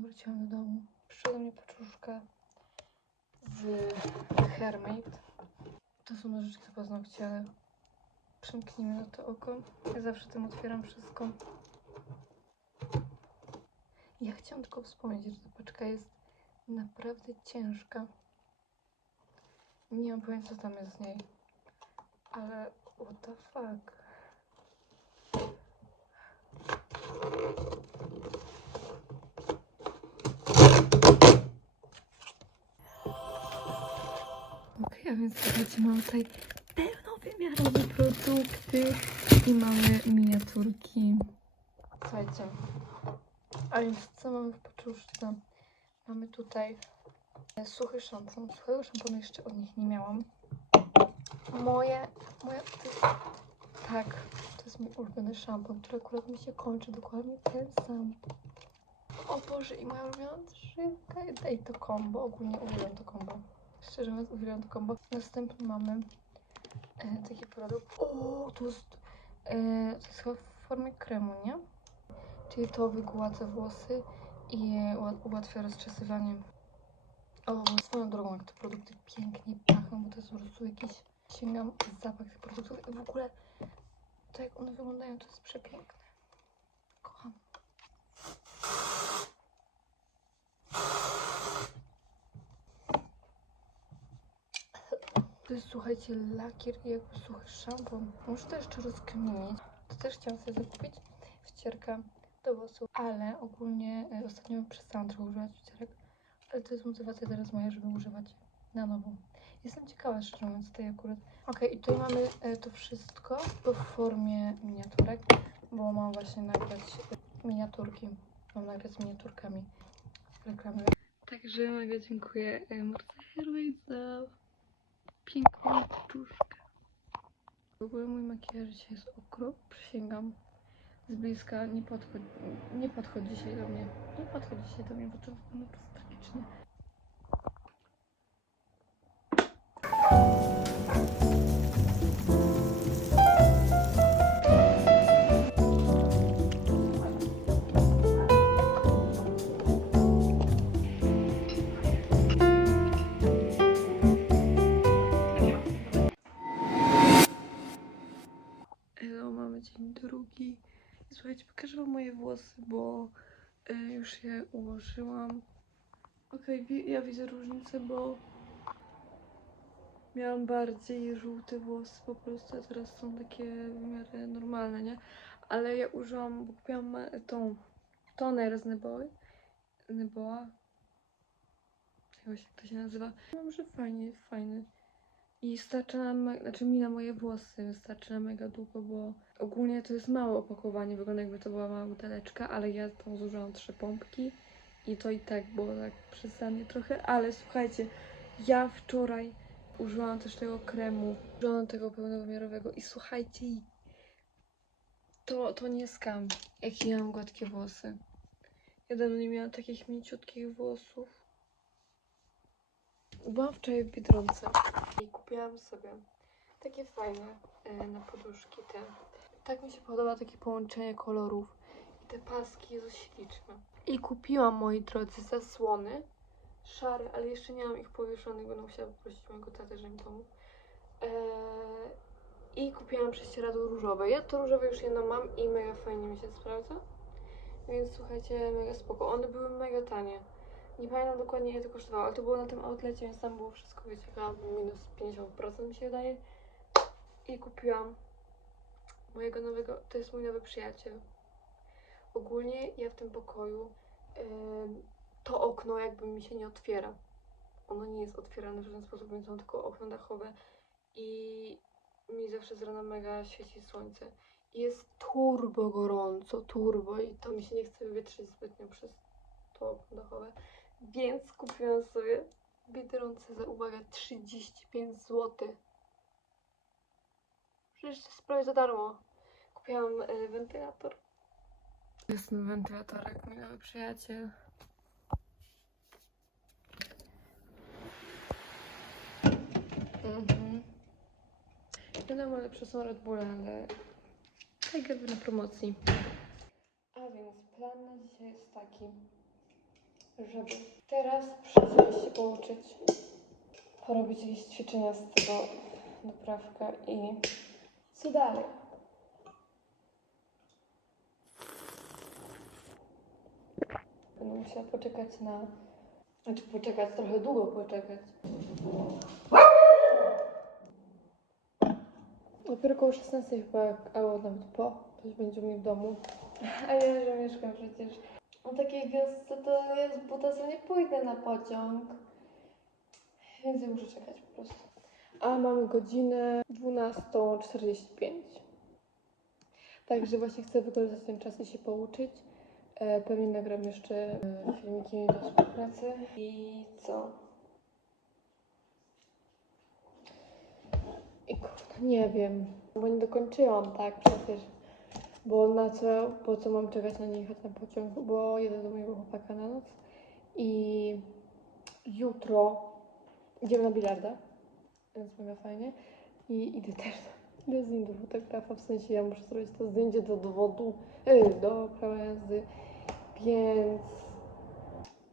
wróciłam do domu. Przyszła do mnie paczuszka z Hermate. To są nożyczki do paznokci, ale przymknijmy na to oko. Ja zawsze tym otwieram wszystko. Ja chciałam tylko wspomnieć, że ta paczka jest naprawdę ciężka. Nie mam pojęcia, co tam jest w niej. Ale what the fuck? A więc słuchajcie, mamy tutaj pełnowymiarowe produkty i mamy miniaturki. Słuchajcie, a więc co mamy w paczuszce? Mamy tutaj e, suchy szampon. Suchego szamponu jeszcze od nich nie miałam. Moje, moje, to jest, tak, to jest mój ulubiony szampon, który akurat mi się kończy dokładnie ten sam. O Boże, i moja ulubiona drzewka. Daj to kombo, ogólnie uwielbiam to kombo. Szczerze mówiąc, uwielbiam to kombo. Następnie mamy e, taki produkt. O, to jest, e, to jest chyba w formie kremu, nie? Czyli to wygładza włosy i ułatwia rozczesywanie. O, swoją drogą, jak te produkty pięknie pachną, bo to jest po prostu jakiś... Sięgam zapach tych produktów i w ogóle to jak one wyglądają, to jest przepiękne. Kocham. To jest, słuchajcie, lakier i jakby suchy szampon. Muszę to jeszcze rozkminić. To też chciałam sobie zakupić. Wcierka do włosów, ale ogólnie e, ostatnio przestałam trochę używać wcierek. Ale to jest motywacja teraz moja, żeby używać na nowo. Jestem ciekawa, szczerze mówiąc, tej akurat. Okej, i tutaj mamy e, to wszystko w formie miniaturek, bo mam właśnie nagrać e, miniaturki. Mam nagrać z miniaturkami reklamy. Także mega dziękuję e, Marce Herway za piękną paczuszkę. W ogóle mój makijaż dzisiaj jest okrop, przysięgam. Z bliska nie podchodź, nie podchodź dzisiaj do mnie. Nie podchodź dzisiaj do mnie, bo to wygląda prostu tragicznie. Dzień drugi. Słuchajcie, pokażę wam moje włosy, bo e, już je ułożyłam. Okej, wi- ja widzę różnicę, bo miałam bardziej żółte włosy po prostu, a teraz są takie w miarę normalne, nie? Ale ja użyłam, bo kupiłam tą toner z Neboy. Neboa. Jakoś jak to się nazywa. Mam, że fajnie, fajny. I starczy na, me- znaczy mi na moje włosy, starczy na mega długo, bo ogólnie to jest małe opakowanie, wygląda jakby to była mała buteleczka, ale ja tam zużyłam trzy pompki i to i tak było tak przesadnie trochę, ale słuchajcie, ja wczoraj użyłam też tego kremu, użyłam tego pełnowymiarowego i słuchajcie, to, to nie skam, jakie ja mam gładkie włosy. Ja dawno nie miałam takich mięciutkich włosów. Byłam wczoraj w Biedronce i kupiłam sobie takie fajne e, na poduszki te. Tak mi się podoba takie połączenie kolorów i te paski jest śliczne. I kupiłam, moi drodzy, zasłony szare, ale jeszcze nie mam ich powieszonych, będę musiała poprosić mojego tatę, żeby mi pomógł. Eee, I kupiłam prześcieradło różowe. Ja to różowe już jedno mam i mega fajnie mi się sprawdza. Więc słuchajcie, mega spoko. One były mega tanie. Nie pamiętam dokładnie ile to kosztowało, ale to było na tym outlecie, więc tam było wszystko, wiecie, chyba minus 50% mi się wydaje. I kupiłam mojego nowego, to jest mój nowy przyjaciel. Ogólnie ja w tym pokoju, em, to okno jakby mi się nie otwiera. Ono nie jest otwierane w żaden sposób, więc mam tylko okno dachowe i mi zawsze z rana mega świeci słońce. I jest turbo gorąco, turbo i to mi się nie chce wywietrzyć zbytnio przez to okno dachowe. Więc kupiłam sobie w Biedronce za, uwaga, 35 zł. Przecież to jest prawie za darmo. Kupiłam e, wentylator. Jest mój wentylatorek, mój nowy przyjaciel. Mhm. Wiadomo, lepsze są Red Bulle, ale tak jakby na promocji. A więc plan na dzisiaj jest taki, żeby teraz przyjść się pouczyć, porobić jakieś ćwiczenia z tego doprawka i co dalej? Będę musiała poczekać na... Znaczy poczekać, trochę długo poczekać. Dopiero około 16 chyba, albo nawet po, ktoś będzie u mnie w domu. A ja, że mieszkam przecież o takiej wiosce, to ja z butasem nie pójdę na pociąg. Więc muszę czekać po prostu. A mamy godzinę 12.45. Także właśnie chcę wykorzystać ten czas i się pouczyć. E, pewnie nagram jeszcze e, filmiki do współpracy. I co? I kurde, nie wiem, bo nie dokończyłam, tak przecież. Bo na co, po co mam czekać na nie jechać na pociąg, bo jedę do mojego chłopaka na noc. I jutro idziemy na bilarda, więc mega fajnie. I idę też do, nim do fotografa, w sensie ja muszę zrobić to zdjęcie do dowodu, yy, do prawa więc...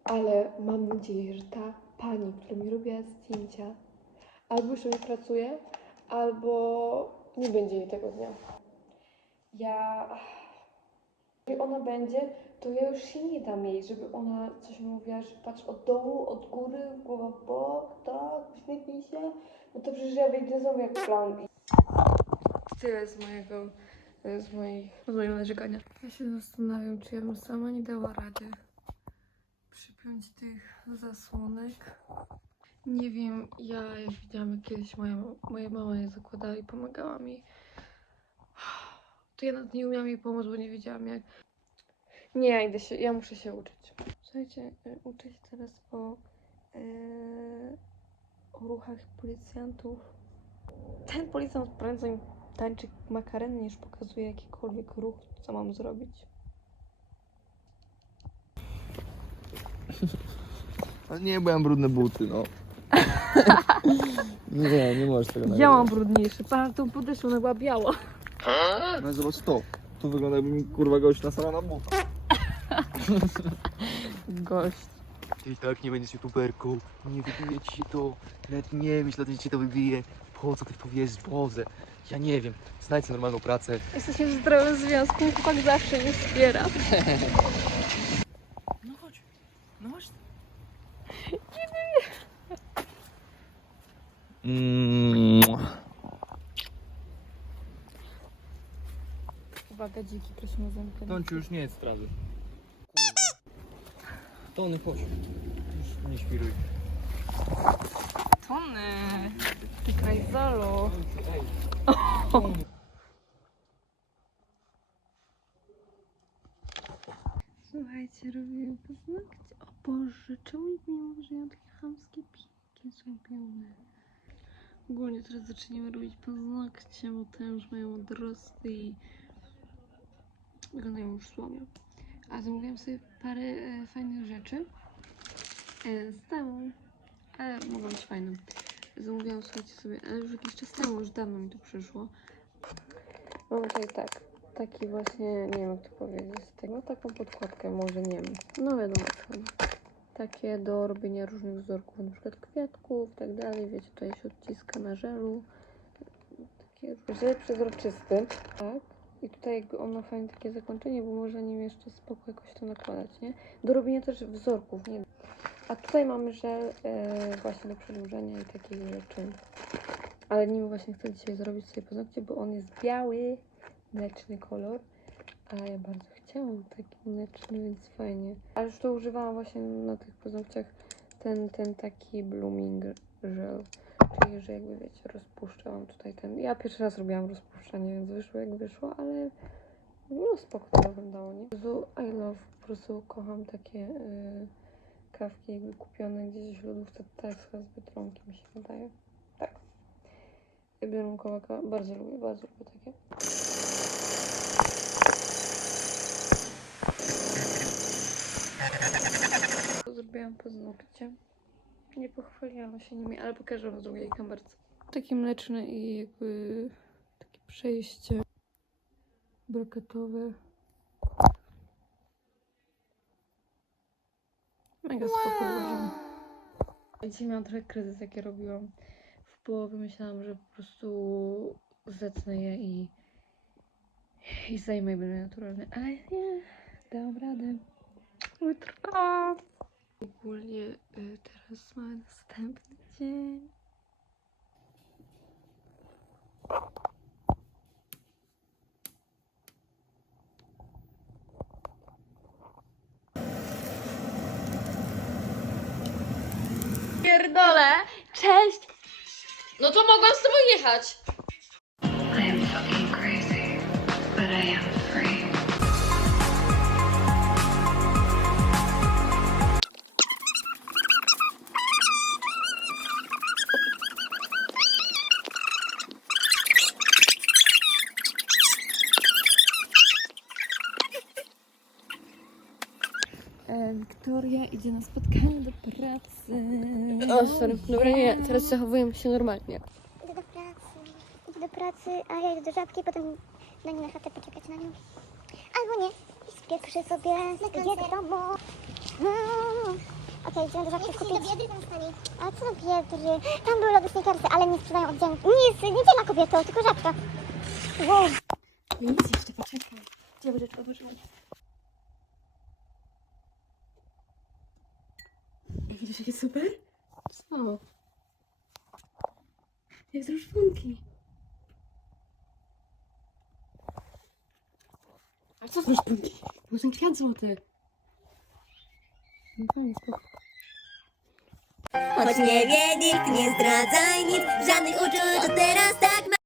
Ale mam nadzieję, że ta pani, która mi robiła zdjęcia, albo już u mnie pracuje, albo nie będzie jej tego dnia. Ja. Jeżeli ona będzie, to ja już się nie dam jej, żeby ona coś mówiła, że patrz od dołu, od góry, głowa w bok, tak, uśmiechnij się. No to przecież ja wyjdę znowu jak plan. Tyle z mojego, z moich, z mojego narzekania. Ja się zastanawiam, czy ja bym sama nie dała rady przypiąć tych zasłonek. Nie wiem, ja jak widziałam kiedyś moja, moja mama je zakładała i pomagała mi, to ja nawet nie umiałam jej pomóc, bo nie wiedziałam jak. Nie, ja idę się, ja muszę się uczyć. Słuchajcie, y, uczę się teraz o, yy, o ruchach policjantów. Ten policjant prędzej tańczy makarenę niż pokazuje jakikolwiek ruch, co mam zrobić. No nie, bo ja mam brudne buty, no. nie, nie możesz tego Ja mam brudniejszy, pan tą podeszłą, ona była biała. No zobacz to. Tu wygląda jakby mi kurwa gość na buta. Gość. Ty i tak nie będziesz youtuberką. Nie wybije ci się to. Nawet nie myśl, że ci to wybije. Po co ty powiesz, Boże? Ja nie wiem. Znajdź sobie normalną pracę. Jesteśmy w zdrowym związku, chłopak zawsze mnie wspiera. No chodź. No chodź. Mm. Uwaga, dziki, prosimy zamknąć. Tąciu już nie jest sprawy. Kurwa. Tony, chodź. Już nie świruj. Tony! Kajzalo! Ej. Słuchajcie, robimy paznokcie. O Boże, czemu nikt nie mówi, że ja mam takie chamskie pinki zrobione? Ogólnie teraz zaczniemy robić paznokcie, bo te już mają odrosty i wyglądają już słabo. A zamówiłam sobie parę e, fajnych rzeczy e, z temu, ale mogą być fajne. Zamówiłam, słuchajcie sobie, ale już jakiś czas temu, już dawno mi to przyszło. Mam tutaj tak, taki właśnie, nie wiem jak to powiedzieć, tego, taką podkładkę może, nie wiem, no wiadomo co. Takie do robienia różnych wzorków, na przykład kwiatków, tak dalej, wiecie, tutaj się odciska na żelu. Takie żel przezroczysty, tak. I tutaj jakby on ma fajne takie zakończenie, bo można nim jeszcze spoko jakoś to nakładać, nie? Do robienia też wzorków, nie? A tutaj mamy żel e, właśnie do przedłużania i takich rzeczy. Ale nim właśnie chcę dzisiaj zrobić sobie paznokcie, bo on jest biały, mleczny kolor. A ja bardzo chciałam taki mleczny, więc fajnie. Ale już to używałam właśnie na tych paznokciach ten, ten taki blooming gel. Czyli, że jakby wiecie, rozpuszczałam tutaj ten. Ja pierwszy raz robiłam rozpuszczanie, więc wyszło jak wyszło, ale no spoko to wyglądało, nie? Jezu, I love, po prostu kocham takie yy, kawki jakby kupione gdzieś w lodówce. Ta jest chyba z Biedronki, mi się wydaje. Tak. Biedronkowa kawa, bardzo lubię, bardzo lubię takie. Zrobiłam paznokcie. Nie pochwaliłam się nimi, ale pokażę wam w drugiej kamerce. Takie mleczne i jakby takie przejście brokatowe. Mega po położę. Dzisiaj miałam trochę kryzys, jak je robiłam. W połowie myślałam, że po prostu zetnę je i, i zajmę je będę naturalne, ale nie, dam radę. Wytrwałam. Ogólnie y, teraz mamy następny dzień. Pierdolę. Cześć. No to mogłam z tobą jechać. I am fucking crazy, but I am idzie na spotkanie do pracy. O, sorry. Dobra, nie. Teraz zachowuję się normalnie. Idę do pracy. Idę do pracy, a ja idę do żabki, potem na nie na chatę poczekać na nią. Albo nie. I spieprzę sobie idę do domu. Mm. Okej, idziemy do żabki kupić. do Biedry tam stanie. A co do Biedry? Tam były lody sneakersy, ale nie sprzedają oddzielnie. Nic, niedziela kobieto, tylko żabka. Wow. Nic jeszcze, poczekaj. Gdzie będę widzisz, jakie super? Co? Jak z różdżonki. A co z różdżonki? Bo ten kwiat złoty. No fajnie, spoko. Choć nie wie nikt, nie zdradzaj nic Żadnych uczuć, to teraz tak